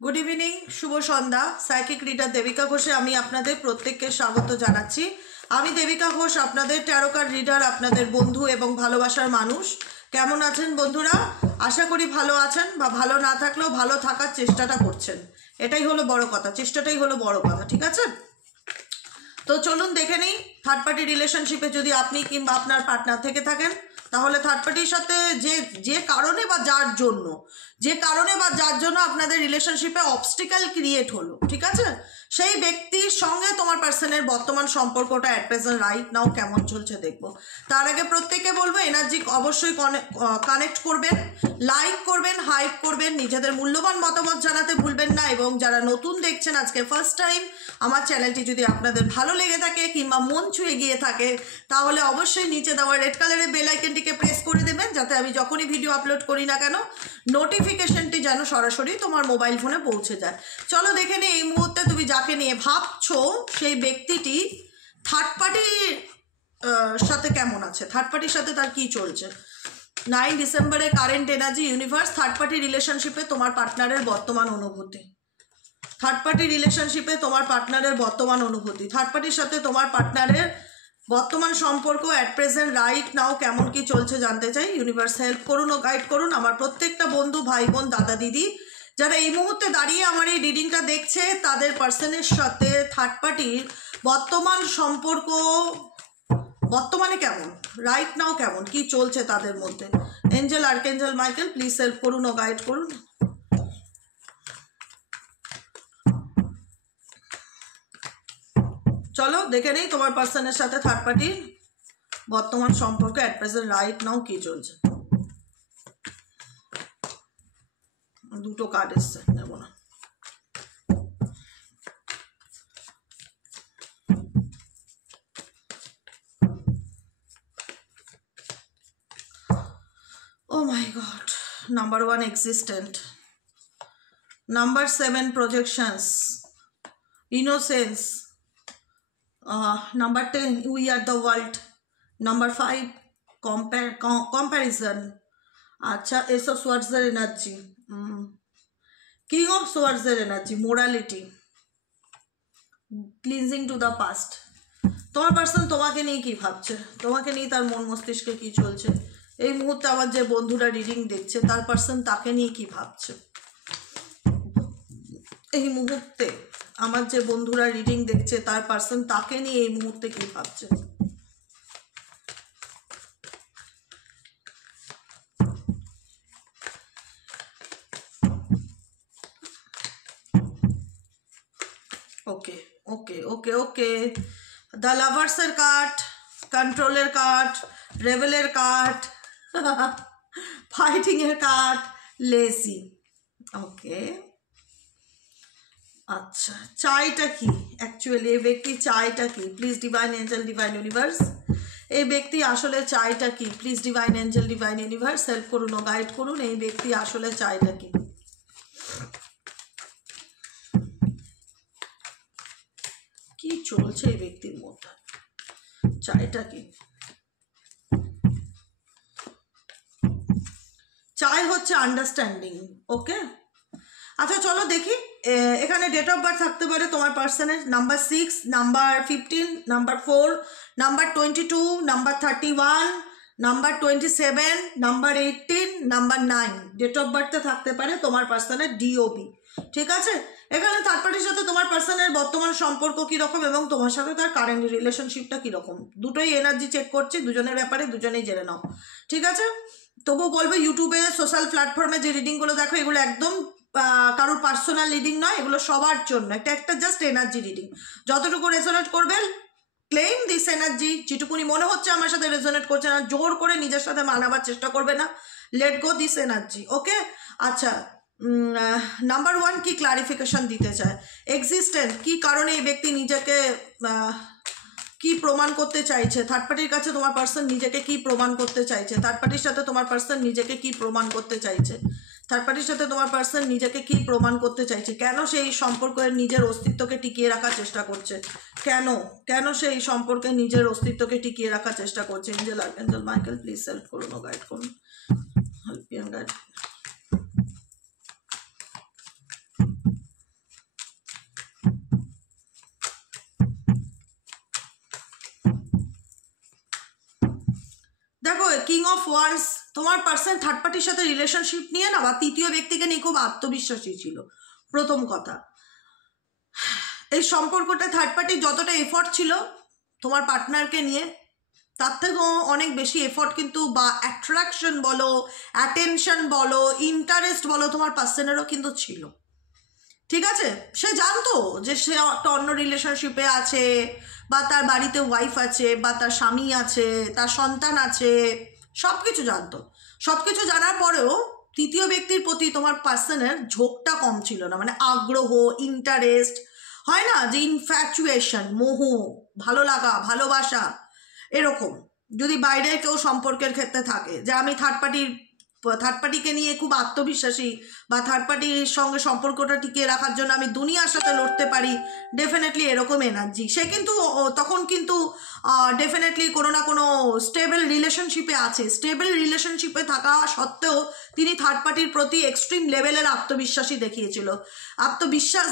Good evening, শুভ সন্ধ্যা। Psychic reader Devika ঘোষে আমি আপনাদের প্রত্যেককে স্বাগত জানাচ্ছি। আমি দেবিকা ঘোষ, আপনাদের ট্যারো কার্ড রিডার, আপনাদের বন্ধু এবং ভালোবাসার মানুষ। কেমন আছেন বন্ধুরা? আশা করি ভালো আছেন, বা ভালো না থাকলেও ভালো থাকার চেষ্টাটা করছেন। এটাই হলো বড় কথা, চেষ্টাটাই হলো বড় কথা, ঠিক আছে? তো চলুন দেখে নিই, থার্ড পার্টি রিলেশনশিপে যদি আপনি কিংবা আপনার পার্টনার থেকে থাকেন, তাহলে থার্ড পার্টির সাথে যে কারণে বা যার জন্য আপনাদের রিলেশনশিপে অবস্টিক্যাল ক্রিয়েট হলো, ঠিক আছে, সেই ব্যক্তির সঙ্গে তোমার পার্সনের বর্তমান সম্পর্কটা অ্যাট প্রেজেন্ট রাইট নাও কেমন চলছে দেখবো। তার আগে প্রত্যেককে বলবো এনার্জি অবশ্যই কানেক্ট করবেন, লাইক করবেন, হাইপ করবেন, নিজেদের মূল্যবান মতামত জানাতে ভুলবেন না। এবং যারা নতুন দেখছেন আজকে ফার্স্ট টাইম আমার চ্যানেলটি যদি আপনাদের ভালো লেগে থাকে কিংবা মন ছুঁয়ে গিয়ে থাকে, তাহলে অবশ্যই নিচে দেওয়া রেড কালারের বেল আইকনটিকে প্রেস করে দেবেন, যাতে আমি যখনই ভিডিও আপলোড করি না কেন নোটিফিকেশনটি যেন সরাসরি তোমার মোবাইল ফোনে পৌঁছে যায়। চলো দেখে নিই এই মুহূর্তে তুমি যাকে নিয়ে ভাবছো সেই ব্যক্তিটি থার্ড পার্টির সাথে কেমন আছে, থার্ড পার্টির সাথে তার কি চলছে। 9 ডিসেম্বরে current energy universe, third party রিলেশনশিপে তোমার পার্টনারের বর্তমান অনুভূতি। থার্ড পার্টি রিলেশনশিপে তোমার পার্টনারের বর্তমান অনুভূতি, থার্ড পার্টির সাথে তোমার পার্টনারের বর্তমান সম্পর্ক অ্যাট প্রেজেন্ট রাইট নাও কেমন কি চলছে জানতে চাই। ইউনিভার্স হেল্প করুন ও গাইড করুন আমার প্রত্যেকটা বন্ধু, ভাই বোন, দাদা দিদি যারা এই মুহূর্তে দাঁড়িয়ে আমার এই রিডিংটা দেখছে, তাদের পার্সনের সাথে থার্ড পার্টির বর্তমান সম্পর্ক বর্তমানে কেমন, রাইট নাও কেমন কি চলছে তাদের মধ্যে। Angel, archangel Michael please help করুন ও গাইড করুন। চলো দেখে নেই তোমার পার্সনের সাথে থার্ড পার্টির বর্তমান সম্পর্ক অ্যাট প্রেজেন্ট রাইট নাও কি চলছে। দুটো কার্ড এসছে, নেব না। Oh my God. Number 1 existent. Number 7 projections. Innocence. Number 10 we are the world. Number 5 comparison. আচ্ছা, Ace of Swords এর এনার্জি, King of Swords এর energy, morality, cleansing to the past. তোমার পার্সন তোমাকে নিয়ে কি ভাবছে, তোমাকে নিয়ে তার মন মস্তিষ্কে কি চলছে এই মুহূর্তে। আমার যে বন্ধুরা রিডিং দেখছে তার পার্সন তাকে নিয়ে কি ভাবছে এই মুহূর্তে। আমার যে বন্ধুরা রিডিং দেখছে তার পার্সন তাকে নিয়ে এই মুহূর্তে কি ভাবছে। ওকে ওকে ওকে ওকে, দ্য লাভার্সের কার্ড, কন্ট্রোলের কার্ড, রেবেলের কার্ড, ফাইটিংয়ের কার্ড, লেজি। ওকে, আচ্ছা, চাইটা কি অ্যাকচুয়ালি, এই ব্যক্তি চাইটা কি? Please divine angel, divine universe, এই ব্যক্তি আসলে চাইটা কি? Please divine angel, divine universe help করুন ও গাইড করুন, এই ব্যক্তি আসলে চাইটা কি? কি চলছে এই ব্যক্তির মধ্যে, চাইটা কি? চাই হচ্ছে আন্ডারস্ট্যান্ডিং। ওকে, আচ্ছা চলো দেখি। এখানে ডেট অফ বার্থ থাকতে পারে তোমার পার্সনের number 6, number 15, number 4, number 22, number 31, number 27, number 18, number 9 date of বার্থে থাকতে পারে তোমার পার্সনের ডিওবি, ঠিক আছে। এখানে থার্ড পার্টির সাথে তোমার পার্সনের বর্তমান সম্পর্ক কীরকম এবং তোমার সাথে তার কারেন্ট রিলেশনশিপটা কীরকম, দুটোই এনার্জি চেক করছি, দুজনের ব্যাপারে দুজনেই জেনে নাও, ঠিক আছে। তবুও বলবো ইউটিউবে, সোশ্যাল প্ল্যাটফর্মে যে রিডিংগুলো দেখো এগুলো একদম কারোর পার্সোনাল রিডিং নয়, এগুলো সবার জন্য একটা জাস্ট এনার্জি রিডিং। যতটুকু রেজোনেট করবেন ক্লেম দিস এনার্জি, যেটুকুনি মনে হচ্ছে আমার সাথে রেজোনেট করছে না জোর করে নিজের সাথে মানাবার চেষ্টা করবে না, লেট গো দিস এনার্জি। ওকে, আচ্ছা, নাম্বার 1 কি ক্লারিফিকেশন দিতে চায়, এক্সিস্টেন্ট কি কারণে এই ব্যক্তি নিজেকে কি প্রমাণ করতে চাইছে, থার্ড পার্টির কাছে তোমার পার্সন নিজেকে কি প্রমাণ করতে চাইছে, থার্ড পার্টির সাথে তোমার পার্সন নিজেকে কি প্রমাণ করতে চাইছে, থার্ড পার্টির সাথে তোমার পার্সন নিজেকে কি প্রমাণ করতে চাইছে, কেন সেই সম্পর্কের নিজের অস্তিত্বকে টিকিয়ে রাখার চেষ্টা করছে, কেন সেই সম্পর্কে নিজের অস্তিত্বকে টিকিয়ে রাখার চেষ্টা করছে। Angel, archangel Michael please help করুন ও গাইড করুন, help and guide. King of wands, তোমার পার্সন থার্ড পার্টির সাথে রিলেশনশিপ নিয়ে না বা তৃতীয় ব্যক্তিকে নিয়ে খুব আত্মবিশ্বাসী ছিল। প্রথম কথা, এই সম্পর্কটা থার্ড পার্টির যতটা এফর্ট ছিল তোমার পার্টনারকে নিয়ে, তার থেকেও অনেক বেশি এফর্ট কিন্তু বা অ্যাট্রাকশন বলো, অ্যাটেনশন বলো, ইন্টারেস্ট বলো, তোমার পার্সনেরও কিন্তু ছিল। ঠিক আছে, সে জানতো যে সে একটা অন্য রিলেশনশিপে আছে, বা তার বাড়িতে ওয়াইফ আছে, বা তার স্বামী আছে, তার সন্তান আছে, সব কিছু জানতো। সব কিছু জানার পরেও তৃতীয় ব্যক্তির প্রতি তোমার পার্সনের ঝোঁকটা কম ছিল না, মানে আগ্রহ, ইন্টারেস্ট হয় না যে ইনফ্যাচুয়েশন, মোহ, ভালো লাগা, ভালোবাসা, এরকম যদি বাইরের কেউ সম্পর্কের ক্ষেত্রে থাকে যে আমি থার্ড পার্টিকে নিয়ে খুব আত্মবিশ্বাসী বা থার্ড পার্টির সঙ্গে সম্পর্কটা টিকিয়ে রাখার জন্য আমি দুনিয়ার সাথে লড়তে পারি, ডেফিনেটলি এরকম এনার্জি সে কিন্তু তখন কিন্তু ডেফিনেটলি কোনো না কোনো স্টেবল রিলেশনশিপে আছে। স্টেবল রিলেশনশিপে থাকা সত্ত্বেও তিনি থার্ড পার্টির প্রতি এক্সট্রিম লেভেলের আত্মবিশ্বাস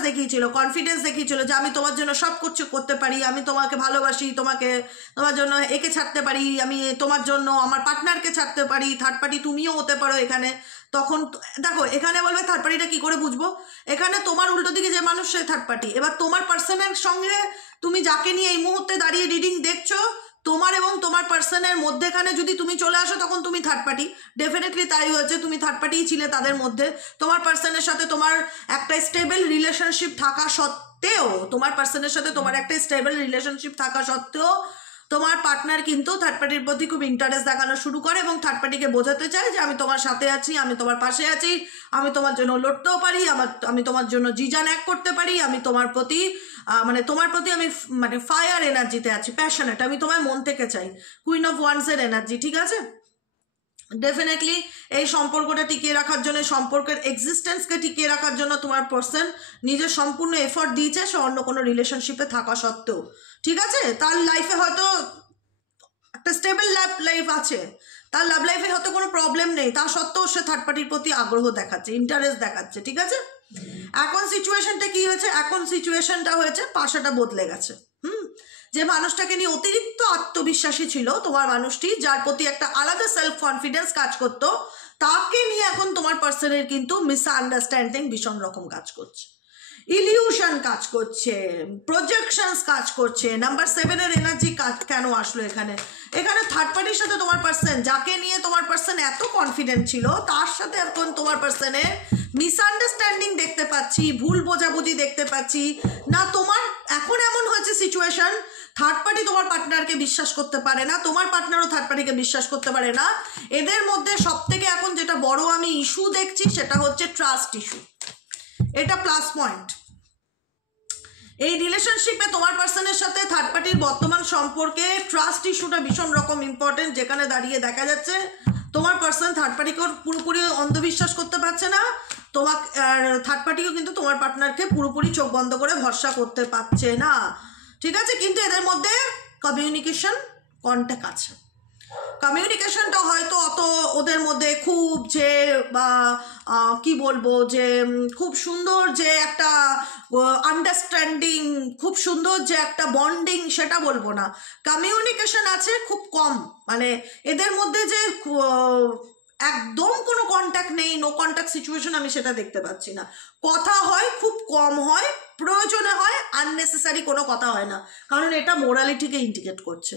দেখিয়েছিল, কনফিডেন্স দেখিয়েছিল যে আমি তোমার জন্য সব করতে পারি, আমি তোমাকে ভালোবাসি, তোমার জন্য একে ছাড়তে পারি, আমি তোমার জন্য আমার পার্টনারকে ছাড়তে পারি, থার্ড পার্টি তুমিও হতে পারো এখানে। তখন দেখো এখানে বলবে থার্ড পার্টিটা কী করে বুঝবো, এখানে তোমার উল্টো দিকে যে মানুষ সে থার্ড পার্টি। এবার তোমার পার্সনের সঙ্গে তুমি যাকে নিয়ে এই মুহূর্তে দাঁড়িয়ে রিডিং দেখছো, তোমার এবং তোমার পার্সনের মধ্যেখানে যদি তুমি চলে আসো তখন তুমি থার্ড পার্টি। ডেফিনেটলি তাই হয়েছে, তুমি থার্ড পার্টিই ছিলে তাদের মধ্যে। তোমার পার্সনের সাথে তোমার একটা স্টেবল রিলেশনশিপ থাকা সত্ত্বেও তোমার পার্টনার কিন্তু থার্ড পার্টির প্রতি খুব ইন্টারেস্ট দেখানো শুরু করে এবং থার্ড পার্টিকে বোঝাতে চায় যে আমি তোমার সাথে আছি, আমি তোমার পাশে আছি, আমি তোমার জন্য লড়তেও পারি, আমি তোমার জন্য জিজান এক করতে পারি, আমি তোমার প্রতি আমি মানে ফায়ার এনার্জিতে আছি, প্যাশনেট, আমি তোমার মন থেকে চাই, কুইন অফ ওয়ান্সের এনার্জি। ঠিক আছে, ডেফিনেটলি এই সম্পর্কটা টিকিয়ে রাখার জন্য, সম্পর্কের এক্সিস্টেন্সকে টিকিয়ে রাখার জন্য তোমার পার্সন নিজের সম্পূর্ণ এফর্ট দিয়েছে, সে অন্য কোনো রিলেশনশিপে থাকা সত্ত্বেও। ঠিক আছে, তার লাইফে হয়তো একটা স্টেবল লাইফ আছে, তার লাভ লাইফে হয়তো কোনো প্রবলেম নেই, তা সত্ত্বেও সে থার্ড পার্টির প্রতি আগ্রহ দেখাচ্ছে, ইন্টারেস্ট দেখাচ্ছে। ঠিক আছে, এখন সিচুয়েশনটা কি হয়েছে, এখন সিচুয়েশনটা হয়েছে পাশাটা বদলে গেছে। যে মানুষটাকে নিয়ে অতিরিক্ত আত্মবিশ্বাসী ছিল তোমার মানুষটি, যার প্রতি একটা আলাদা সেলফ কনফিডেন্স কাজ করতো, তাকে নিয়ে এখন তোমার পার্সনের কিন্তু মিসআন্ডারস্ট্যান্ডিং ভীষণ রকম কাজ করছে, ইলিউশন কাজ করছে, প্রজেকশনস কাজ করছে। নাম্বার 7-এর এনার্জি কাজ কেন আসলো এখানে থার্ড পার্টির সাথে তোমার পার্সন, যাকে নিয়ে তোমার পার্সন এত কনফিডেন্ট ছিল, তার সাথে এখন তোমার পার্সনের মিসআন্ডারস্ট্যান্ডিং দেখতে পাচ্ছি, ভুল বোঝাবুঝি দেখতে পাচ্ছি না। তোমার এখন এমন হয়েছে সিচুয়েশন, থার্ড পার্টি তোমার পার্টনারকে বিশ্বাস করতে পারে না, তোমার পার্টনারও থার্ড পার্টিকে বিশ্বাস করতে পারে না। এদের মধ্যে সব থেকে এখন যেটা বড় আমি ইস্যু দেখছি সেটা হচ্ছে ট্রাস্ট ইস্যু। এটা প্লাস পয়েন্ট। এই রিলেশনশিপে তোমার পার্সনের সাথে থার্ড পার্টির বর্তমান সম্পর্কে ট্রাস্ট ইস্যুটা ভীষণ রকম ইম্পর্টেন্ট, যেখানে দাঁড়িয়ে দেখা যাচ্ছে তোমার পার্সন থার্ড পার্টিকে পুরোপুরি অন্ধবিশ্বাস করতে পারছে না, থার্ড পার্টিও কিন্তু তোমার পার্টনারকে পুরোপুরি চোখ বন্ধ করে ভরসা করতে পারছে না। ঠিক আছে, কিন্তু এদের মধ্যে কমিউনিকেশন কন্ট্যাক্ট আছে। কমিউনিকেশনটা হয়তো অত ওদের মধ্যে খুব যে বা কি বলবো যে খুব সুন্দর যে একটা আন্ডারস্ট্যান্ডিং, খুব সুন্দর যে একটা বন্ডিং, সেটা বলবো না। কমিউনিকেশন আছে খুব কম, মানে এদের মধ্যে যে একদম কোনো কন্ট্যাক্ট নেই, নো কন্ট্যাক্ট সিচুয়েশন, আমি সেটা দেখতে পাচ্ছি না। কথা হয় খুব কম হয়, প্রয়োজনে হয়, আননেসেসারি কোনো কথা হয় না, কারণ এটা মোরালিটিকে ইন্ডিকেট করছে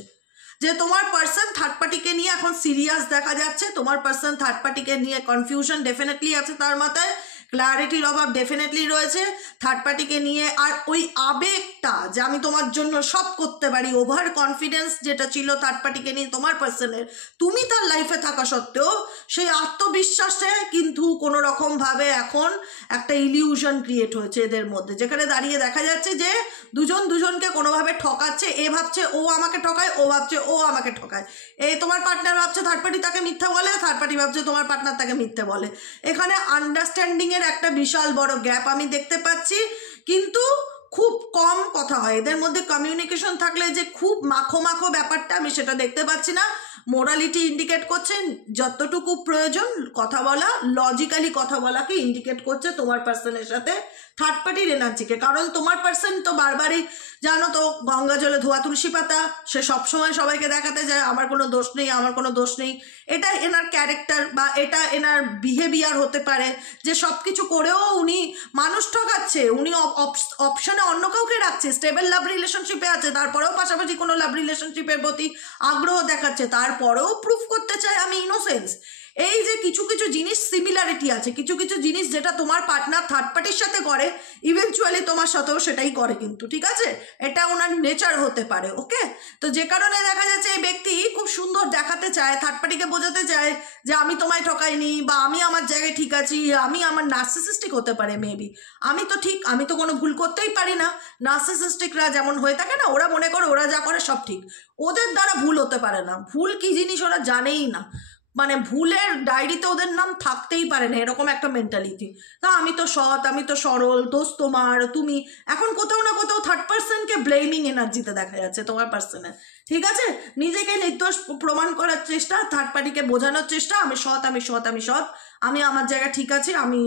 যে তোমার পার্সন থার্ড পার্টিকে নিয়ে এখন সিরিয়াস দেখা যাচ্ছে, তোমার পার্সন থার্ড পার্টিকে নিয়ে কনফিউশন ডেফিনেটলি আছে তার মাথায়, ক্ল্যারিটির অভাব ডেফিনেটলি রয়েছে থার্ড পার্টিকে নিয়ে। আর ওই আবেগটা যে আমি তোমার জন্য সব করতে পারি, ওভার কনফিডেন্স যেটা ছিল থার্ড পার্টিকে নিয়ে তোমার পার্সনের, তুমি তার লাইফে থাকা সত্ত্বেও সেই আত্মবিশ্বাসে কিন্তু কোনো রকমভাবে এখন একটা ইলিউশন ক্রিয়েট হয়েছে এদের মধ্যে, যেখানে দাঁড়িয়ে দেখা যাচ্ছে যে দুজন দুজনকে কোনোভাবে ঠকাচ্ছে। এ ভাবছে ও আমাকে ঠকায়, ও ভাবছে ও আমাকে ঠকায়। এই তোমার পার্টনার ভাবছে থার্ড পার্টি তাকে মিথ্যা বলে, থার্ড পার্টি ভাবছে তোমার পার্টনার তাকে মিথ্যে বলে। এখানে আন্ডারস্ট্যান্ডিং এর একটা বিশাল বড় গ্যাপ আমি দেখতে পাচ্ছি, কিন্তু খুব কম কথা হয় এদের মধ্যে। কমিউনিকেশন থাকলে যে খুব মাখো ব্যাপারটা আমি সেটা দেখতে পাচ্ছি না। মোরালিটি ইন্ডিকেট করছে, যতটুকু প্রয়োজন কথা বলা, লজিক্যালি কথা বলাকে ইন্ডিকেট করছে তোমার পার্সনের সাথে থার্ড পার্টির এনার্জিকে। কারণ তোমার পার্সন তো বারবারই জানো তো, গঙ্গা জলে ধোয়া তুলসী পাতা, সে সবসময় সবাইকে দেখাতে যায় আমার কোনো দোষ নেই, আমার কোনো দোষ নেই। এটা এনার ক্যারেক্টার বা এটা এনার বিহেভিয়ার হতে পারে, যে সব কিছু করেও উনি মানুষ ঠকাচ্ছে, উনি অপশনে অন্য কাউকে রাখছে, স্টেবল লাভ রিলেশনশিপে আছে, তারপরেও পাশাপাশি কোনো লাভ রিলেশনশিপের প্রতি আগ্রহ দেখাচ্ছে, তারপরেও প্রুফ করতে চায় আমি ইনোসেন্স। এই যে কিছু কিছু জিনিস সিমিলারিটি আছে, কিছু কিছু জিনিস যেটা তোমার পার্টনার থার্ড পার্টির সাথে করে ইভেনচুয়ালি তোমার সাথেও সেটাই করে কিন্তু, ঠিক আছে? এটা ওনার নেচার হতে পারে। ওকে, তো যে কারণে দেখা যাচ্ছে এই ব্যক্তি খুব সুন্দর দেখাতে চায়, থার্ড পার্টিকে বোঝাতে চায় যে আমি তোমায় ঠকাইনি, বা আমি আমার জায়গায় ঠিক আছি, আমি আমার নার্সিসিস্টিক হতে পারে মেবি, আমি তো ঠিক, আমি তো কোনো ভুল করতেই পারি না। নার্সিসিস্টিকরা যেমন হয়ে থাকে না, ওরা মনে করে ওরা যা করে সব ঠিক, ওদের দ্বারা ভুল হতে পারে না। ভুল কি জিনিস ওরা জানেই না, মানে ভুলের ডায়েরিতে ওদের নাম থাকতেই পারে না, এরকম একটা মেন্টালিটি। তা আমি তো সৎ, আমি তো সরল, দোষ তোমার, তুমি। এখন কোথাও না কোথাও থার্ড পার্সনকে ব্লেমিং এনার্জিতে দেখা যাচ্ছে তোমার পার্সনের, ঠিক আছে? নিজেকে নির্দোষ প্রমাণ করার চেষ্টা, থার্ড পার্টিকে বোঝানোর চেষ্টা, আমি সৎ, আমি সৎ, আমি সৎ, আমি আমার জায়গা ঠিক আছে, আমি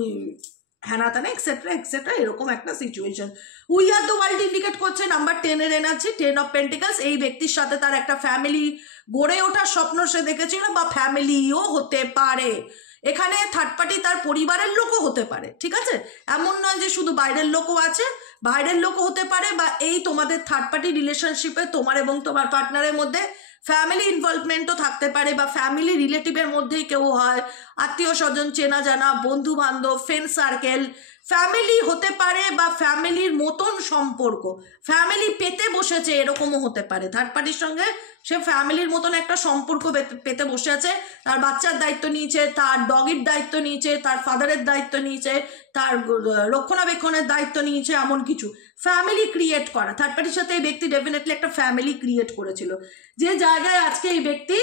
হ্যানা তানা এক্সেট্রা এক্সেট্রা, এরকম একটা situation. We are the world indicate করছে নাম্বার 10-এর এনার্জি, 10 অফ পেন্টিকলস। এই ব্যক্তির সাথে তার একটা ফ্যামিলি গড়ে ওঠার স্বপ্ন সে দেখেছিল, বা ফ্যামিলিও হতে পারে। এখানে থার্ড পার্টি তার পরিবারের লোকও হতে পারে, ঠিক আছে? এমন নয় যে শুধু বাইরের লোকও আছে, বাইরের লোকও হতে পারে, বা এই তোমাদের থার্ড পার্টি রিলেশনশিপে তোমার এবং তোমার পার্টনারের মধ্যে ফ্যামিলি ইনভলভমেন্টও থাকতে পারে, বা ফ্যামিলি রিলেটিভের মধ্যেই কেউ হয়, আত্মীয় স্বজন, চেনা জানা, বন্ধু বান্ধব, ফ্রেন্ড সার্কেল, ফ্যামিলি হতে পারে, বা ফ্যামিলির মতন সম্পর্ক, ফ্যামিলি পেতে বসেছে এরকমও হতে পারে। থার্ড পার্টির সঙ্গে সে ফ্যামিলির মতন একটা সম্পর্ক পেতে বসে আছে, তার বাচ্চার দায়িত্ব নিয়েছে, তার ডগির দায়িত্ব নিয়েছে, তার ফাদারের দায়িত্ব নিয়েছে, তার রক্ষণাবেক্ষণের দায়িত্ব নিয়েছে, এমন কিছু ফ্যামিলি ক্রিয়েট করা। থার্ড পার্টির সাথে এই ব্যক্তি ডেফিনেটলি একটা ফ্যামিলি ক্রিয়েট করেছিল, যে জায়গায় আজকে এই ব্যক্তি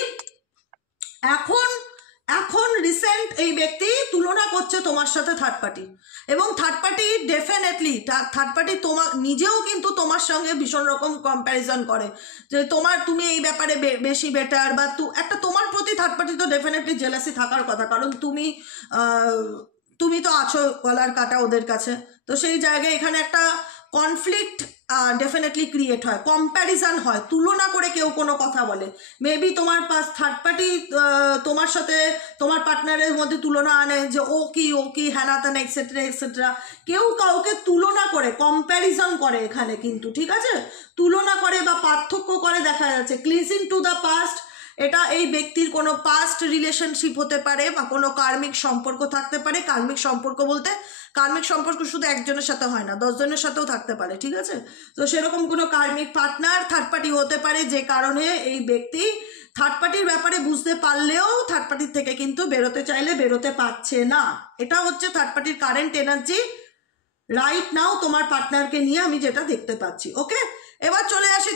এখন রিসেন্ট এই ব্যক্তি তুলনা করছে তোমার সাথে থার্ড পার্টি, এবং third party definitely third party তোমার নিজেও কিন্তু তোমার সঙ্গে ভীষণ রকম কম্প্যারিজন করে, যে তুমি এই ব্যাপারে বেশি বেটার, বা একটা তোমার প্রতি থার্ড পার্টি তো ডেফিনেটলি জেলাসি থাকার কথা, কারণ তুমি তো আছো গলার কাটা ওদের কাছে। তো সেই জায়গায় এখানে একটা কনফ্লিক্ট ডেফিনেটলি ক্রিয়েট হয়, কম্প্যারিজন হয়, তুলনা করে কেউ কোনো কথা বলে। মেবি তোমার থার্ড পার্টি তোমার সাথে তোমার পার্টনারের মধ্যে তুলনা আনে, যে ও কি হ্যানা তেনা এক্সেট্রা এক্সেট্রা, কেউ কাউকে তুলনা করে, কম্প্যারিজন করে এখানে কিন্তু, ঠিক আছে? তুলনা করে বা পার্থক্য করে দেখা যাচ্ছে। ক্লিজিং টু দ্য পাস্ট, এটা এই ব্যক্তির কোনো পাস্ট রিলেশনশিপ হতে পারে, বা কোনো কার্মিক সম্পর্ক থাকতে পারে। কার্মিক সম্পর্ক বলতে, কার্মিক সম্পর্ক শুধু একজনের সাথে হয় না, 10 জনের সাথেও থাকতে পারে, ঠিক আছে? তো সেরকম কোনো কার্মিক পার্টনার থার্ড পার্টি হতে পারে, যে কারণে এই ব্যক্তি থার্ড পার্টির ব্যাপারে বুঝতে পারলেও থার্ড পার্টির থেকে কিন্তু বেরোতে চাইলে বেরোতে পারছে না। এটা হচ্ছে থার্ড পার্টির কারেন্ট এনার্জি রাইট নাও তোমার পার্টনারকে নিয়ে আমি যেটা দেখতে পাচ্ছি। ওকে, এবার চলে আসি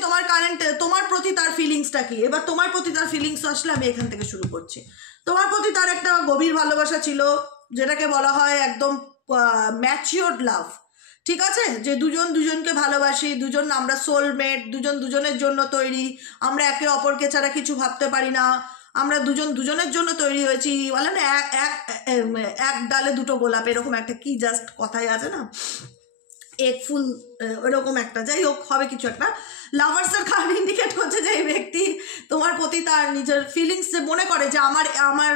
তোমার প্রতি তার ফিলিংসটা কি। এবার তোমার প্রতি তার ফিলিংস আসলে আমি এখান থেকে শুরু করছি। তোমার প্রতি তার একটা গভীর ভালোবাসা ছিল, যেটাকে বলা হয় একদম ম্যাচিওরড লাভ, ঠিক আছে? যে দুজন দুজনকে ভালোবাসি, দুজন আমরা সোলমেট, দুজন দুজনের জন্য তৈরি, আমরা একে অপরকে ছাড়া কিছু ভাবতে পারি না, আমরা দুজন দুজনের জন্য তৈরি হয়েছি, বলে না এক ডালে দুটো গোলাপ, এরকম একটা কি জাস্ট কথাই আছে না, এক ফুল, ওরকম একটা, যাই হোক হবে কিছু একটা। লাভার্সের কার্ড ইন্ডিকেট করছে যে এই ব্যক্তি তোমার প্রতি তার নিজের ফিলিংস যে মনে করে যে আমার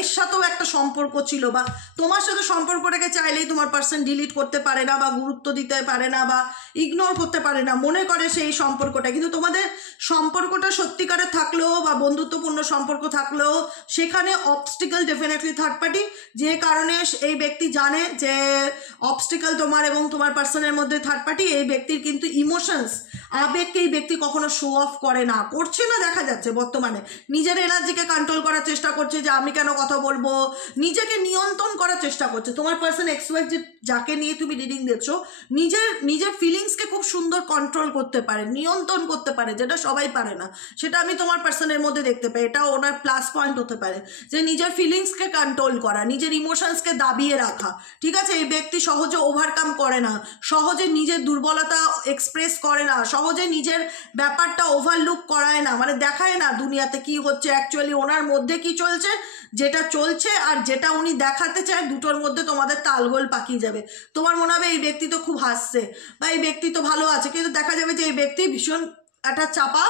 এর সাথেও একটা সম্পর্ক ছিল, বা তোমার সাথে সম্পর্কটাকে চাইলেই তোমার পার্সন ডিলিট করতে পারে না, বা গুরুত্ব দিতে পারে না, বা ইগনোর করতে পারে না, মনে করে সেই সম্পর্কটা। কিন্তু তোমাদের সম্পর্কটা সত্যিকারের থাকলেও, বা বন্ধুত্বপূর্ণ সম্পর্ক থাকলেও, সেখানে অবস্টিকেল ডেফিনেটলি থার্ড পার্টি, যে কারণে এই ব্যক্তি জানে যে অবস্টিকেল তোমার এবং তোমার পার্সনের মধ্যে থার্ড পার্টি। এই ব্যক্তির কিন্তু ইমোশনস, আবেগকে এই ব্যক্তি কখনো শো অফ করে না, করছে না, দেখা যাচ্ছে বর্তমানে নিজের এনার্জিকে কন্ট্রোল করার চেষ্টা করছে, যে আমি কেন কথা বলবো, নিজেকে নিয়ন্ত্রণ করার চেষ্টা করছে। তোমার পার্সন এক্সওয়াই যাকে নিয়ে তুমি রিডিং দেখছো, নিজের ফিলিংসকে খুব সুন্দর কন্ট্রোল করতে পারে, নিয়ন্ত্রণ করতে পারে, যেটা সবাই পারে না। সেটা আমি তোমার পার্সনের মধ্যে দেখতে পাই, এটা ওনার প্লাস পয়েন্ট হতে পারে, যে নিজের ফিলিংসকে কন্ট্রোল করা, নিজের ইমোশনসকে দাবিয়ে রাখা, ঠিক আছে? এই ব্যক্তি সহজে ওভারকাম করে না, সহজে নিজের দুর্বলতা এক্সপ্রেস করে না, সহজে নিজের ব্যাপারটা ওভারলুক করায় না, মানে দেখায় না দুনিয়াতে কি হচ্ছে, অ্যাকচুয়ালি ওনার মধ্যে কি চলছে, যেটা চলছে আর যেটা উনি দেখাতে চায় দুটোর মধ্যে তোমাদের তালগোল পাকিয়ে যাবে। তোমার মনে হবে এই ব্যক্তি তো খুব হাসছে বা এই ব্যক্তি তো ভালো আছে, কিন্তু দেখা যাবে যে এই ব্যক্তি ভীষণ একটা চাপা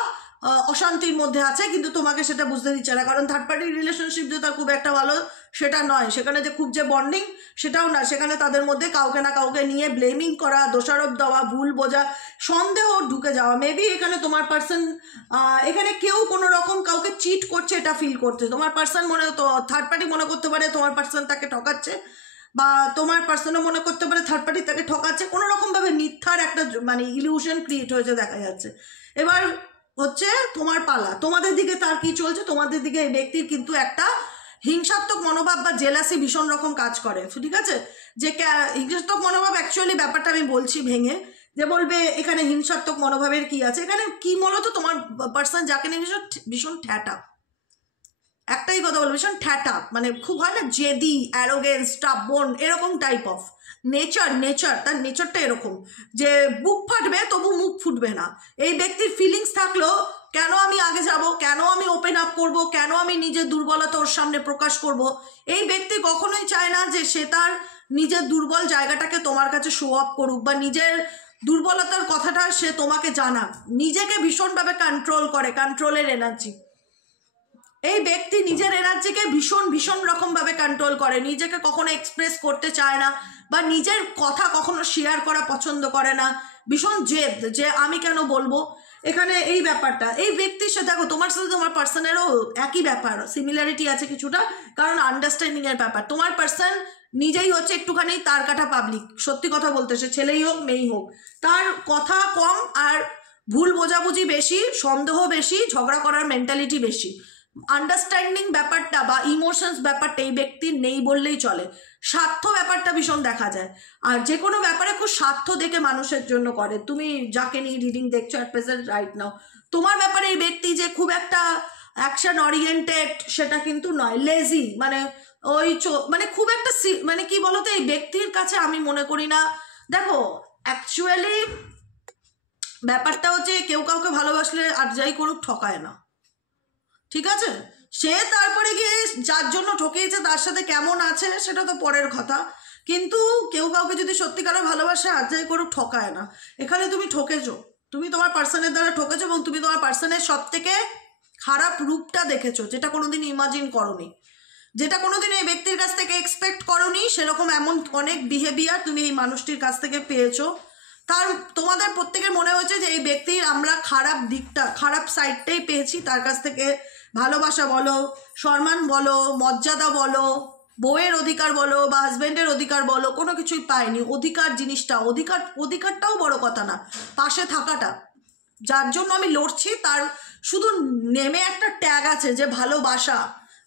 অশান্তির মধ্যে আছে, কিন্তু তোমাকে সেটা বুঝতে দিচ্ছে না, কারণ থার্ড পার্টি রিলেশনশিপ যে তার খুব একটা ভালো সেটা নয়, সেখানে যে খুব যে বন্ডিং সেটাও না, সেখানে তাদের মধ্যে কাউকে না কাউকে নিয়ে ব্লেমিং করা, দোষারোপ দেওয়া, ভুল বোঝা, সন্দেহ ঢুকে যাওয়া। মেবি এখানে তোমার পার্সন, এখানে কেউ কোনো রকম কাউকে চিট করছে এটা ফিল করছে, তোমার পার্সন মনে তো থার্ড পার্টি মনে করতে পারে তোমার পার্সন তাকে ঠকাচ্ছে, বা তোমার পার্সনও মনে করতে পারে থার্ড পার্টি তাকে ঠকাচ্ছে, কোনো রকমভাবে মিথ্যার একটা মানে ইলিউশন ক্রিয়েট হয়েছে দেখা যাচ্ছে। এবার হচ্ছে তোমার পালা, তোমাদের দিকে তার কি চলছে, তোমাদের দিকে এই ব্যক্তির কিন্তু একটা হিংসাত্মক মনোভাব বা জেলাসি ভীষণ রকম কাজ করে, ঠিক আছে? যে হিংসাত্মক মনোভাব অ্যাকচুয়ালি ব্যাপারটা আমি বলছি ভেঙে, যে বলবে এখানে হিংসাত্মক মনোভাবের কি আছে, এখানে কি বলতো তোমার পার্সন যাকে নিয়ে ভীষণ ভীষণ ঠ্যাটা, একটাই কথা বলবো, ভীষণ ঠ্যাটা, মানে খুব হয় না জেদি, অ্যারোগেন্স, স্টাবন, এরকম টাইপ অফ নেচার তার নেচারটা এরকম যে বুক ফাটবে তবু মুখ ফুটবে না। এই ব্যক্তির ফিলিংস থাকলেও কেন আমি আগে যাব, কেন আমি ওপেন আপ করব, কেন আমি নিজের দুর্বলতা ওর সামনে প্রকাশ করব, এই ব্যক্তি কখনোই চায় না যে সে তার নিজের দুর্বল জায়গাটাকে তোমার কাছে শো আপ করুক বা নিজের দুর্বলতার কথাটা সে তোমাকে জানাক, নিজেকে ভীষণভাবে কন্ট্রোল করে, কন্ট্রোলের এনার্জি। এই ব্যক্তি নিজের এনার্জিকে ভীষণ রকমভাবে কন্ট্রোল করে, নিজেকে কখনো এক্সপ্রেস করতে চায় না বা নিজের কথা কখনো শেয়ার করা পছন্দ করে না, ভীষণ জেদ যে আমি কেন বলবো। এখানে এই ব্যাপারটা এই ব্যক্তির সাথে দেখো তোমার সাথে তোমার পার্সনেরও একই ব্যাপার, সিমিলারিটি আছে কিছুটা, কারণ আন্ডারস্ট্যান্ডিংয়ের ব্যাপার। তোমার পার্সন নিজেই হচ্ছে একটুখানি তার কাটা পাবলিক, সত্যি কথা বলতে, সে ছেলেই হোক মেয়েই হোক, তার কথা কম আর ভুল বোঝাবুঝি বেশি, সন্দেহ বেশি, ঝগড়া করার মেন্টালিটি বেশি। আন্ডারস্ট্যান্ডিং ব্যাপারটা বা ইমোশনস ব্যাপারটা এই ব্যক্তির নেই বললেই চলে। স্বার্থ ব্যাপারটা ভীষণ দেখা যায়, আর যে কোনো ব্যাপারে খুব স্বার্থ দেখে মানুষের জন্য করে। তুমি যাকে নিয়ে রিডিং দেখছো অ্যাট প্রেজেন্ট রাইট নাও, তোমার ব্যাপারে এই ব্যক্তি যে খুব একটা অ্যাকশন ওরিয়েন্টেড সেটা কিন্তু নয়, লেজি, মানে ওই মানে খুব একটা মানে কি বলতো, এই ব্যক্তির কাছে আমি মনে করি না। দেখো অ্যাকচুয়ালি ব্যাপারটা হচ্ছে কেউ কাউকে ভালোবাসলে আর যাই করুক ঠকায় না, ঠিক আছে? সে তারপরে গিয়ে যার জন্য ঠকিয়েছে তার সাথে কেমন আছে সেটা তো পরের কথা, কিন্তু কেউ কাউকে যদি সত্যিকারের ভালোবাসে আর যাই করুক ঠকায় না। এখানে তুমি ঠকেছো, তুমি তোমার পার্সনের দ্বারা ঠকেছো, এবং তুমি তোমার পার্সনের সব থেকে খারাপ রূপটা দেখেছো, যেটা কোনোদিন ইমাজিন করোনি, যেটা কোনোদিন এই ব্যক্তির কাছ থেকে এক্সপেক্ট করোনি, সেরকম এমন অনেক বিহেভিয়ার তুমি এই মানুষটির কাছ থেকে পেয়েছো। তার তোমাদের প্রত্যেকের মনে হয়েছে যে এই ব্যক্তির আমরা খারাপ দিকটা, খারাপ সাইডটাই পেয়েছি তার কাছ থেকে, ভালোবাসা বলো, সম্মান বলো, মর্যাদা বলো, বউয়ের অধিকার বলো বা হাজব্যান্ডের অধিকার বলো, কোনো কিছুই পাইনি। অধিকার জিনিসটা, অধিকারটাও বড় কথা না, পাশে থাকাটা, যার জন্য আমি লড়ছি তার শুধু নেমে একটা ট্যাগ আছে যে ভালোবাসা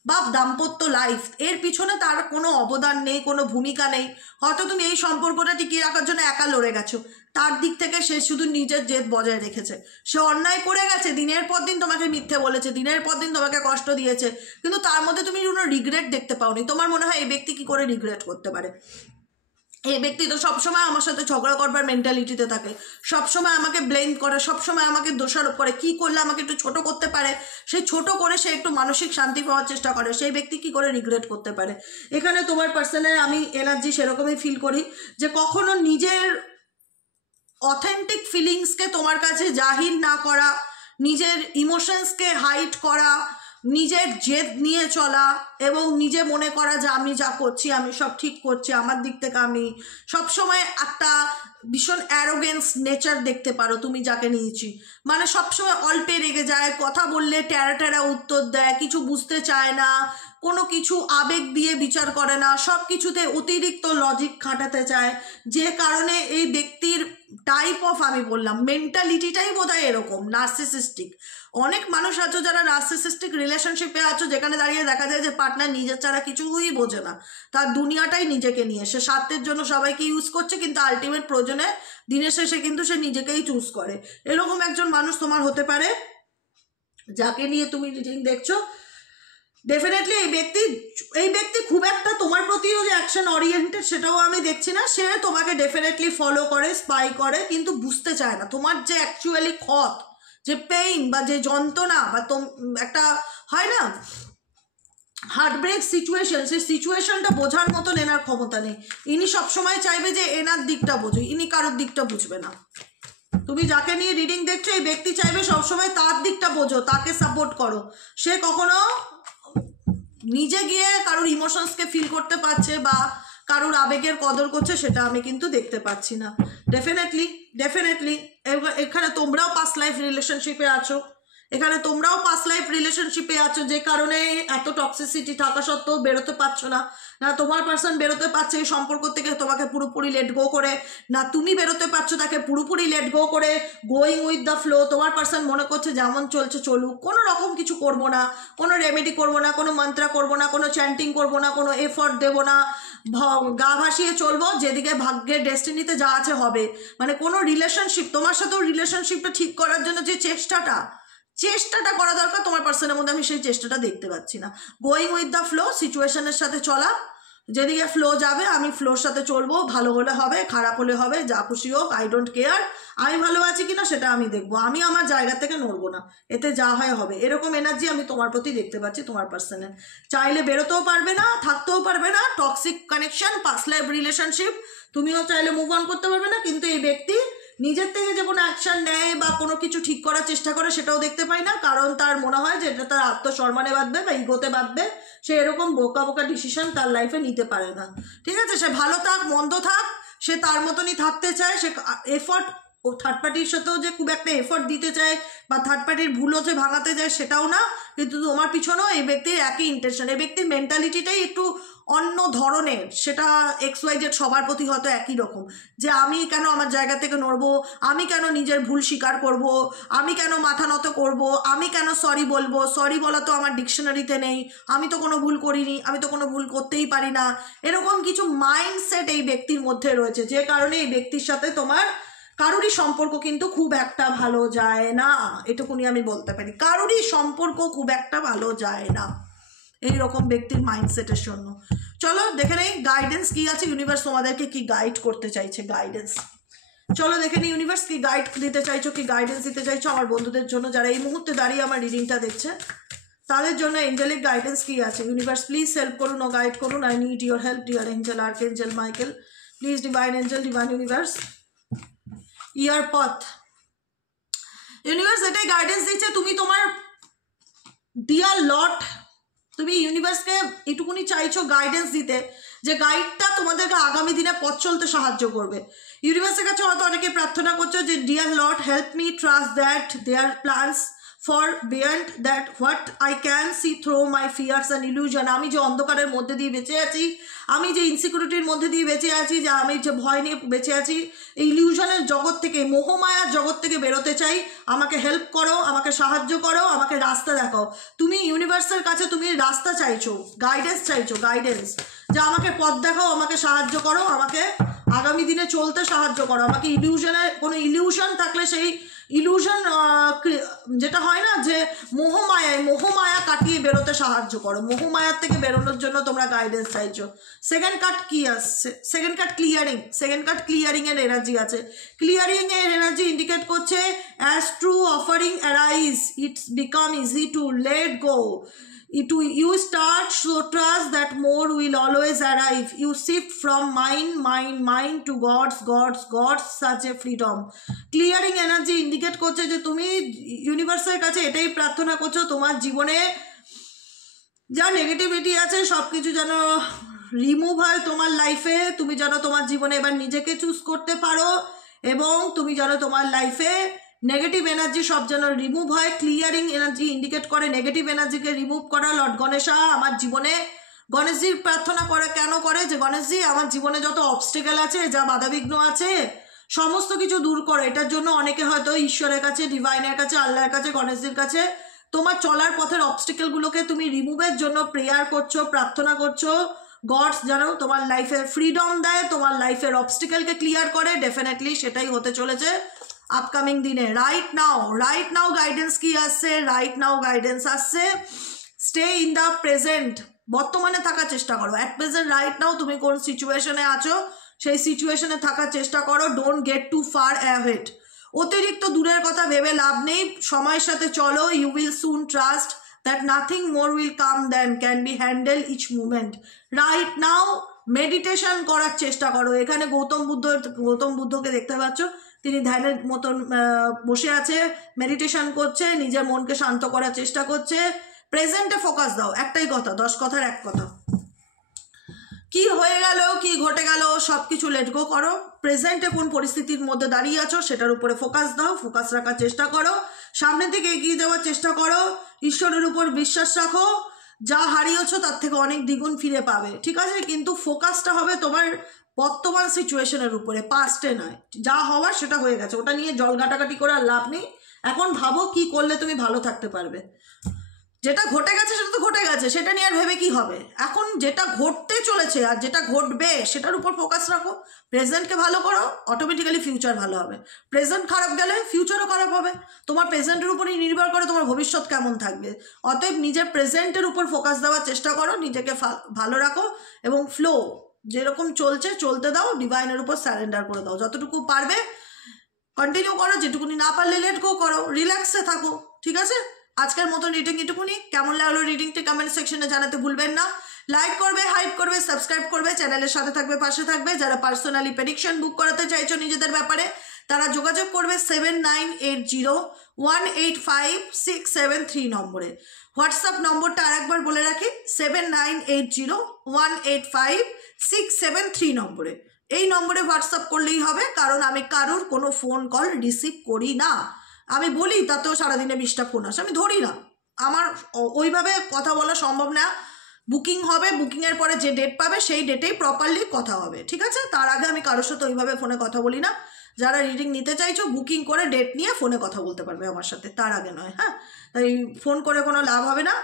বা দাম্পত্য লাইফ, এর পিছনে তার কোনো অবদান নেই, কোনো ভূমিকা নেই। হয়তো তুমি এই সম্পর্কটা টিকিয়ে রাখার জন্য একা লড়ে গেছো, তার দিক থেকে সে শুধু নিজের জেদ বজায় রেখেছে। সে অন্যায় করে গেছে, দিনের পর দিন তোমাকে মিথ্যে বলেছে, দিনের পর দিন তোমাকে কষ্ট দিয়েছে, কিন্তু তার মধ্যে তুমি কোনো রিগ্রেট দেখতে পাওনি। তোমার মনে হয় এই ব্যক্তি কি করে রিগ্রেট করতে পারে? এই ব্যক্তি তো সবসময় আমার সাথে ঝগড়া করবার মেন্টালিটিতে থাকে, সবসময় আমাকে ব্লেম করে, সবসময় আমাকে দোষারোপ করে, কি করলে আমাকে একটু ছোট করতে পারে সেই ছোট করে সে একটু মানসিক শান্তি পাওয়ার চেষ্টা করে। সেই ব্যক্তি কি করে রিগ্রেট করতে পারে? এখানে তোমার পার্সনের আমি এনার্জি সেরকমই ফিল করি যে কখনো নিজের অথেন্টিক ফিলিংসকে তোমার কাছে জাহির না করা, নিজের ইমোশনসকে হাইড করা, নিজের জেদ নিয়ে চলা এবং নিজে মনে করা যে আমি যা করছি আমি সব ঠিক করছি, আমার দিক থেকে আমি সবসময় একটা ভীষণ অ্যারোগেন্স নেচার দেখতে পারো তুমি যাকে নিয়েছি, মানে সবসময় অল্পে রেগে যায়, কথা বললে ট্যারা ট্যারা উত্তর দেয়, কিছু বুঝতে চায় না, কোনো কিছু আবেগ দিয়ে বিচার করে না, সব কিছুতে অতিরিক্ত লজিক খাটাতে চায়, যে কারণে এই ব্যক্তির টাইপ অফ, আমি বললাম মেন্টালিটিটাই বোধহয় এরকম নার্সিসিস্টিক। অনেক মানুষ আছো যারা নার্সিসিস্টিক রিলেশনশিপে আছো, যেখানে দাঁড়িয়ে দেখা যায় যে পার্টনার নিজের ছাড়া কিছুই বোঝে না, তার দুনিয়াটাই নিজেকে নিয়ে, সে স্বার্থের জন্য সবাইকে ইউজ করছে, কিন্তু আলটিমেট প্রয়োজনে দিনের শেষে কিন্তু সে নিজেকেই চুজ করে। এরকম একজন মানুষ তোমার হতে পারে যাকে নিয়ে তুমি রিডিং দেখছো। ডেফিনেটলি এই ব্যক্তি খুব একটা তোমার প্রতিও যে অ্যাকশন ওরিয়েন্টেড সেটাও আমি দেখছি না। সে তোমাকে ডেফিনেটলি ফলো করে, স্পাই করে, কিন্তু বুঝতে চায় না তোমার যে অ্যাকচুয়ালি ক্ষত, যে পেইন বা যে যন্ত্রণা বা একটা হয় না হার্টব্রেক সিচুয়েশন, সেই সিচুয়েশনটা বোঝার মতন এনার ক্ষমতা নেই। ইনি সবসময় চাইবে যে এনার দিকটা বোঝো, ইনি কারোর দিকটা বুঝবে না। তুমি যাকে নিয়ে রিডিং দেখছো এই ব্যক্তি চাইবে সবসময় তার দিকটা বোঝো, তাকে সাপোর্ট করো। সে কখনো নিজে গিয়ে কারোর ইমোশনসকে ফিল করতে পারছে বা কারোর আবেগের কদর করছে সেটা আমি কিন্তু দেখতে পাচ্ছি না। ডেফিনেটলি এখানে তোমরাও পাস্ট লাইফ রিলেশনশিপে আছো, এখানে তোমরাও পাস্ট লাইফ রিলেশনশিপে আছো, যে কারণে এত টক্সিসিটি থাকা সত্ত্বেও বেরোতে পারছো না। না তোমার পার্সন বেরোতে পারছে এই সম্পর্ক থেকে তোমাকে পুরোপুরি লেট গো করে, না তুমি বেরোতে পারছো তাকে পুরোপুরি লেট গো করে, গোয়িং উইথ দ্য ফ্লো। তোমার পার্সন মনে করছে যেমন চলছে চলুক, কোনো রকম কিছু করবো না, কোনো রেমেডি করবো না, কোনো মন্ত্র করবো না, কোনো চ্যান্টিং করবো না, কোনো এফর্ট দেবো না, গা ভাসিয়ে চলবো, যেদিকে ভাগ্যের ডেস্টিনিতে যা আছে হবে। মানে কোনো রিলেশনশিপ, তোমার সাথেও রিলেশনশিপটা ঠিক করার জন্য যে চেষ্টাটা করা দরকার তোমার পার্সনের মধ্যে, আমি সেই চেষ্টাটা দেখতে পাচ্ছি না। গোয়িং উইথ দ্য ফ্লো, সিচুয়েশনের সাথে চলা, যেদিকে ফ্লো যাবে আমি ফ্লোর সাথে চলবো, ভালো হলে হবে, খারাপ হলে হবে, যা খুশি হোক, আই ডোন্ট কেয়ার। আমি ভালো আছি কিনা সেটা আমি দেখবো, আমি আমার জায়গা থেকে নড়বো না, এতে যা হয় হবে। এরকম এনার্জি আমি তোমার প্রতি দেখতে পাচ্ছি তোমার পার্সনের। চাইলে বেরোতেও পারবে না, থাকতেও পারবে না, toxic connection, past life relationship, তুমিও চাইলে মুভ অন করতে পারবে না। কিন্তু এই ব্যক্তি নিজের থেকে যে কোনো অ্যাকশন নেয় বা কোনো কিছু ঠিক করার চেষ্টা করে সেটাও দেখতে পাই না, কারণ তার মনে হয় যে এটা তার আত্মসম্মানে বাঁধবে বা ইগোতে বাঁধবে। সে এরকম বোকা ডিসিশন তার লাইফে নিতে পারে না। ঠিক আছে, সে ভালো থাক মন্দ থাক, সে তার মতনই থাকতে চায়। সে এফর্ট, ও থার্ড পার্টির সাথেও যে খুব একটা এফর্ট দিতে চায় বা থার্ড পার্টির ভুলও যে ভাঙাতে যায় সেটাও না। কিন্তু তোমার পিছনেও এই ব্যক্তির একই ইন্টেনশন। এই ব্যক্তির মেন্টালিটিটাই একটু অন্য ধরনের, সেটা XYZ সবার প্রতি হয়তো একই রকম, যে আমি কেন আমার জায়গা থেকে নড়বো, আমি কেন নিজের ভুল স্বীকার করব, আমি কেন মাথা নত করব, আমি কেন সরি বলবো, সরি বলা তো আমার ডিকশনারিতে নেই, আমি তো কোনো ভুল করিনি, আমি তো কোনো ভুল করতেই পারি না। এরকম কিছু মাইন্ডসেট এই ব্যক্তির মধ্যে রয়েছে, যে কারণে এই ব্যক্তির সাথে তোমার কারোরই সম্পর্ক কিন্তু খুব একটা ভালো যায় না। এটুকুনি আমি বলতে পারি, কারোরই সম্পর্ক খুব একটা ভালো যায় না এইরকম ব্যক্তির মাইন্ডসেটের জন্য। চলো দেখে নেই গাইডেন্স কি আছে, ইউনিভার্স তোমাদেরকে কি গাইড করতে চাইছে, গাইডেন্স। চলো দেখে নিই ইউনিভার্স কি গাইড দিতে চাইছো, কি গাইডেন্স দিতে চাইছো আমার বন্ধুদের জন্য, যারা এই মুহূর্তে দাঁড়িয়ে আমার রিডিংটা দেখছে, তাদের জন্য এঞ্জেলিক গাইডেন্স কি আছে। ইউনিভার্স প্লিজ হেল্প করুন ও গাইড করুন। I need your help dear angel, archangel Michael, please divine angel, divine universe, your পথ। ইউনিভার্স এটাই গাইডেন্স দিচ্ছে, তুমি তোমার ডিয়ার লট, তুমি ইউনিভার্সকে এটুকুনি চাইছো গাইডেন্স দিতে, যে গাইডটা তোমাদেরকে আগামী দিনে পথ চলতে সাহায্য করবে। ইউনিভার্সের কাছে হয়তো অনেকে প্রার্থনা করছো যে dear lord help me trust that there plans for beyond that what I can see through my fears and illusion. আমি যে অন্ধকারের মধ্যে দিয়ে বেঁচে আছি, আমি যে ইনসিকিউরিটির মধ্যে দিয়ে বেঁচে আছি, যে আমি যে ভয় নিয়ে বেঁচে আছি, এই ইলিউশনের জগৎ থেকে, মোহমায়ার জগৎ থেকে বেরোতে চাই। আমাকে হেল্প করো, আমাকে সাহায্য করো, আমাকে রাস্তা দেখাও। তুমি ইউনিভার্সের কাছে তুমি রাস্তা চাইছো, গাইডেন্স চাইছো, গাইডেন্স, যে আমাকে পথ দেখাও, আমাকে সাহায্য করো, আমাকে আগামী দিনে চলতে সাহায্য করো, আমাকে ইলিউশনের কোনো ইলিউশন থাকলে সেই ইলিউশন যেটা হয় না যে মোহমায়া কাটিয়ে বেরোতে সাহায্য করো। মোহমায়ার থেকে বেরোনোর জন্য তোমরা গাইডেন্স চাইছো। সেকেন্ড কার্ড কি আসছে? Second card clearing. Second card clearing এর এনার্জি আছে। ক্লিয়ারিং এর এনার্জি ইন্ডিকেট করছে as true offering arise it's become easy to let go. You start to trust that more will always arrive. You shift from mind to God's such a freedom. Clearing energy indicate করছে যে তুমি ইউনিভার্সের কাছে এটাই প্রার্থনা করছো, তোমার জীবনে যা নেগেটিভিটি আছে সব কিছু যেন রিমুভ হয় তোমার লাইফে। তুমি যেন তোমার জীবনে এবার নিজেকে চুজ করতে পারো এবং তুমি যেন তোমার লাইফে নেগেটিভ এনার্জি সব যেন রিমুভ হয়। ক্লিয়ারিং এনার্জি ইন্ডিকেট করে নেগেটিভ এনার্জিকে রিমুভ করা। লর্ড গণেশা আমার জীবনে, গণেশজির প্রার্থনা করে কেন করে যে গণেশজি আমার জীবনে যত অবস্টেকেল আছে, যা বাধাবিঘ্ন আছে সমস্ত কিছু দূর করে। এটার জন্য অনেকে হয়তো ঈশ্বরের কাছে, ডিভাইনের কাছে, আল্লাহর কাছে, গণেশজির কাছে তোমার চলার পথের অবস্টেকেলগুলোকে তুমি রিমুভের জন্য প্রেয়ার করছো, প্রার্থনা করছো। গডস যেন তোমার লাইফে ফ্রিডম দেয়, তোমার লাইফের অবস্টেকেলকে ক্লিয়ার করে। ডেফিনেটলি সেটাই হতে চলেছে আপকামিং দিনে। রাইট নাও গাইডেন্স কি আসছে? রাইট নাও গাইডেন্স আসছে স্টে ইন দ্য প্রেজেন্ট, বর্তমানে থাকার চেষ্টা করো। অ্যাট প্রেজেন্ট রাইট নাও তুমি কোন সিচুয়েশনে আছো সেই সিচুয়েশনে থাকার চেষ্টা করো। Don't get too far ahead, অতিরিক্ত দূরের কথা ভেবে লাভ নেই, সময়ের সাথে চলো। You will soon trust that nothing more will come than can be handle each movement. Right now meditation করার চেষ্টা করো। এখানে গৌতম বুদ্ধকে দেখতে পাচ্ছ, তিনি ধ্যানের মতন বসে আছে, মেডিটেশন করছে, নিজের মনকে শান্ত করার চেষ্টা করছে। প্রেজেন্টে ফোকাস দাও, একটাই কথা, 10 কথার এক কথা। কি হয়ে গেল, কি ঘটে গেল, সব কিছু লেট গো করো। প্রেজেন্টে কোন পরিস্থিতির মধ্যে দাঁড়িয়ে আছো সেটার উপরে ফোকাস দাও, ফোকাস রাখার চেষ্টা করো, সামনের দিকে এগিয়ে যাওয়ার চেষ্টা করো, ঈশ্বরের উপর বিশ্বাস রাখো। যা হারিয়েছো তার থেকে অনেক দ্বিগুণ ফিরে পাবে, ঠিক আছে? কিন্তু ফোকাসটা হবে তোমার বর্তমান সিচুয়েশনের উপরে, পাস্টে নয়। যা হওয়ার সেটা হয়ে গেছে, ওটা নিয়ে জল ঘাটাঘাটি করে আর লাভ নেই। এখন ভাবো কি করলে তুমি ভালো থাকতে পারবে। যেটা ঘটে গেছে সেটা তো ঘটে গেছে, সেটা নিয়ে আর ভেবে কি হবে। এখন যেটা ঘটতে চলেছে আর যেটা ঘটবে সেটার উপর ফোকাস রাখো। প্রেজেন্টকে ভালো করো, অটোমেটিক্যালি ফিউচার ভালো হবে। প্রেজেন্ট খারাপ গেলে ফিউচারও খারাপ হবে। তোমার প্রেজেন্টের উপরই নির্ভর করে তোমার ভবিষ্যৎ কেমন থাকবে। অতএব নিজের প্রেজেন্টের উপর ফোকাস দেওয়ার চেষ্টা করো, নিজেকে ভালো রাখো এবং ফ্লো যেরকম চলছে চলতে দাও, ডিভাইনের উপর স্যারেন্ডার করে দাও। যতটুকু পারবে কন্টিনিউ করো, যেটুকুনি না পারলে লেট গো করো, রিল্যাক্সে থাকো, ঠিক আছে? আজকের মতন রিডিং এটুকুনি। কেমন লাগলো রিডিংটি কমেন্ট সেকশনে জানাতে ভুলবেন না। লাইক করবে, হাইপ করবে, সাবস্ক্রাইব করবে, চ্যানেলের সাথে থাকবে, পাশে থাকবে। যারা পার্সোনালি প্রেডিকশন বুক করাতে চাইছো নিজেদের ব্যাপারে তারা যোগাযোগ করবে 7980185673 নম্বরে। হোয়াটসঅ্যাপ নম্বরটা আরেকবার বলে রাখি, 7980185673 নম্বরে। এই নম্বরে হোয়াটসঅ্যাপ করলেই হবে, কারণ আমি কারোর কোনো ফোন কল রিসিভ করি না। আমি বলি তাতেও সারাদিনে 20টা ফোন আসে, আমি ধরি না। আমার ওইভাবে কথা বলা সম্ভব না। বুকিং হবে, বুকিংয়ের পরে যে ডেট পাবে সেই ডেটেই প্রপারলি কথা হবে, ঠিক আছে? তার আগে আমি কারোর সাথে ওইভাবে ফোনে কথা বলি না। যারা রিডিং নিতে চাইছো বুকিং করে ডেট নিয়ে ফোনে কথা বলতে পারবে আমার সাথে, তার আগে নয়, হ্যাঁ? তাই ফোন করে কোনো লাভ হবে না।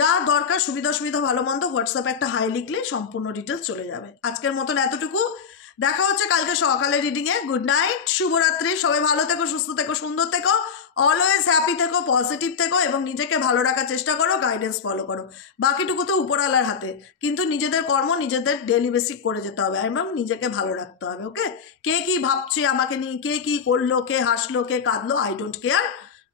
যা দরকার সুবিধা ভালো মন্দ হোয়াটসঅ্যাপে একটা হাই লিখলে সম্পূর্ণ ডিটেলস চলে যাবে। আজকের মতন এতটুকু, দেখা হচ্ছে কালকে সকালে রিডিংয়ে। গুড নাইট, শুভরাত্রি। সবাই ভালো থেকো, সুস্থ থেকো, সুন্দর থেকো, অলওয়েজ হ্যাপি থেকো, পজিটিভ থেকো এবং নিজেকে ভালো রাখার চেষ্টা করো, গাইডেন্স ফলো করো। বাকিটুকু তো উপরওয়ালার হাতে, কিন্তু নিজেদের কর্ম নিজেদের ডেলি বেসিক করে যেতে হবে এবং নিজেকে ভালো রাখতে হবে, ওকে? কে কি ভাবছে আমাকে নিয়ে, কে কি করলো, কে হাসলো, কে কাঁদলো, আই ডোন্ট কেয়ার।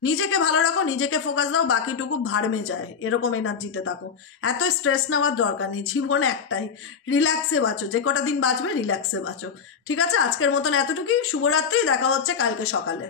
নিজেকে ভালো রাখো, নিজেকে ফোকাস দাও, বাকিটুকু ভাড়মে যায়, এরকম এনার্জিতে থাকো। এত স্ট্রেস নেওয়ার দরকার নেই, জীবন একটাই, রিল্যাক্সে বাঁচো। যে কটা দিন বাঁচবে রিল্যাক্সে বাঁচো, ঠিক আছে? আজকের মতন এতটুকুই, শুভরাত্রি। দেখা হচ্ছে কালকে সকালে।